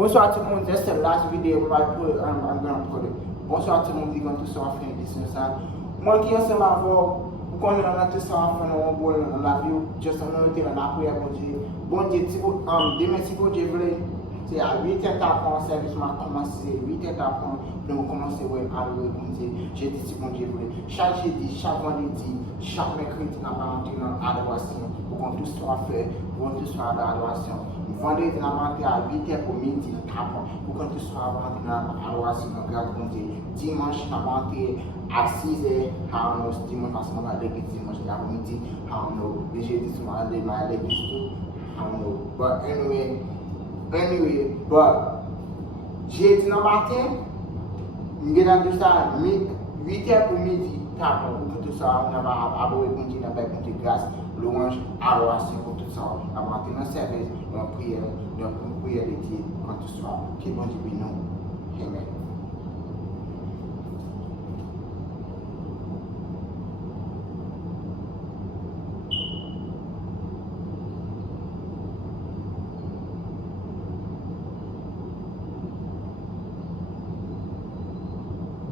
Bonsoir tout le monde, c'est la vidéo, I'm gonna put it. Bonsoir tout le monde, we're going to start fin this ça. Moi qui ensemble avec vous connaissez la tout ça en bon la vie, juste en noter la prière bon Dieu. Bon Dieu, demain si vous voulez, c'est à 8h après service m'a commencé, 8h après nous commencer à louer bon Dieu. J'ai dit si bon Dieu voulait. Chaque jeudi, chaque vendredi, chaque mercredi on va entrer dans l'adoration pour qu'on tous soit fait, pour qu'on tous soit dans l'adoration. Vendredi on va entrer à 8h pour midi pour qu'on tous soit dans l'adoration dans grâce bon Dieu. Dimanche on va entrer à 6h, dimanche parce qu'on va aller dimanche après-midi, le jeudi on va aller à l'église. I don't know. But anyway, but jeudi dans matin, nous allons tout ça, 8h pour midi, pour tout ça, on va adorer continuer avec notre grâce, louange, adoration pour tout ça. À matin dans service, on prière de Dieu pour tout ça. Qui bon Dieu nous. Amen.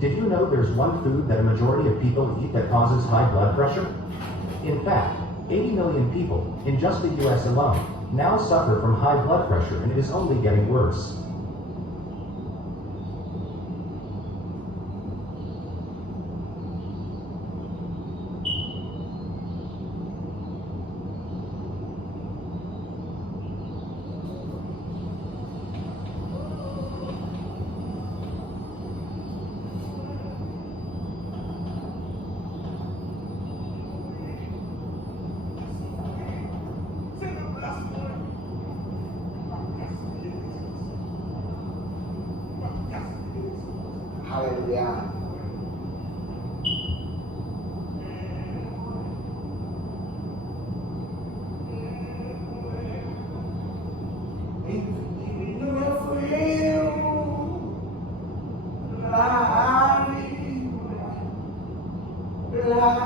Did you know there's one food that a majority of people eat that causes high blood pressure? In fact, 80 million people, in just the US alone, now suffer from high blood pressure, and it is only getting worse. Hallelujah. Love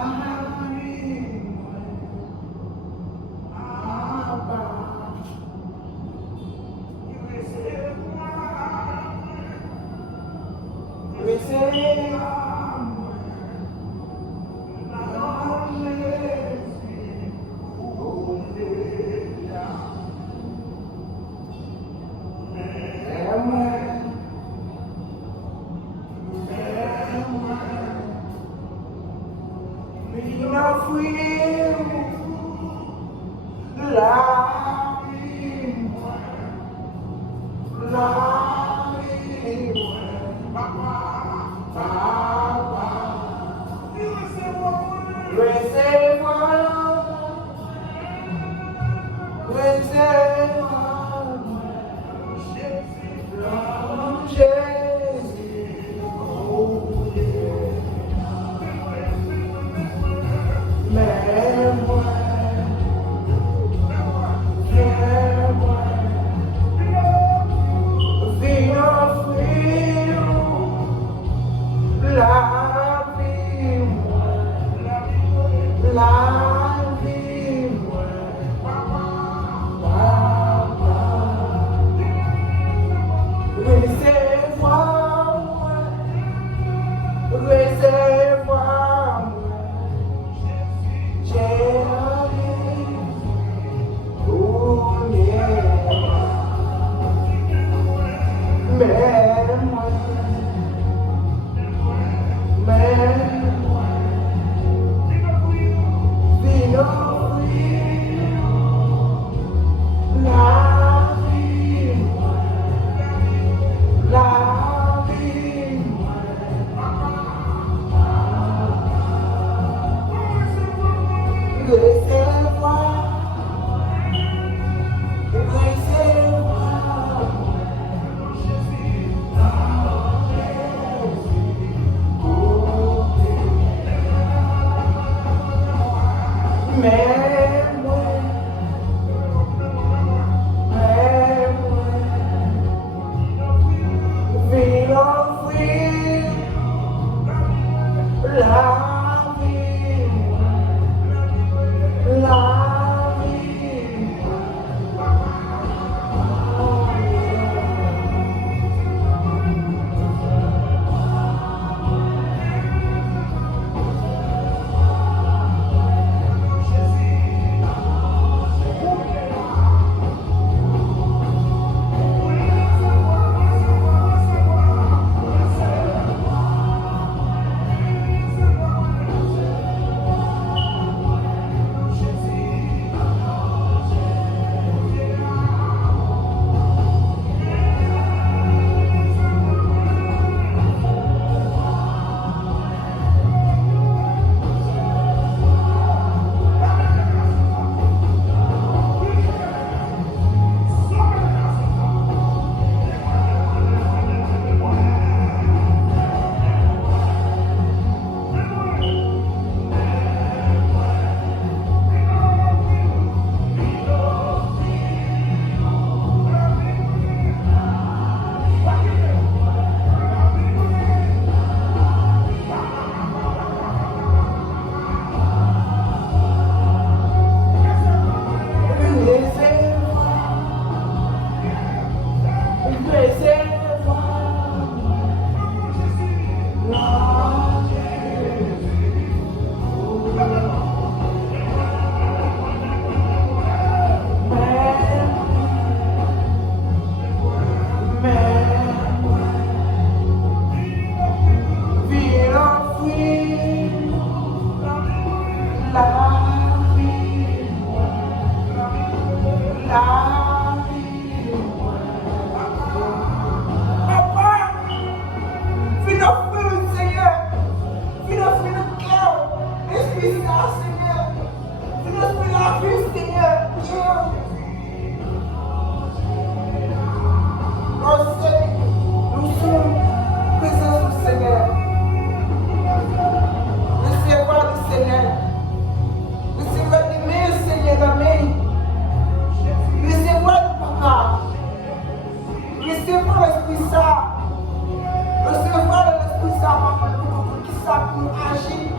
sa pou agi,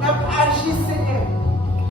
nap agi Seigneur.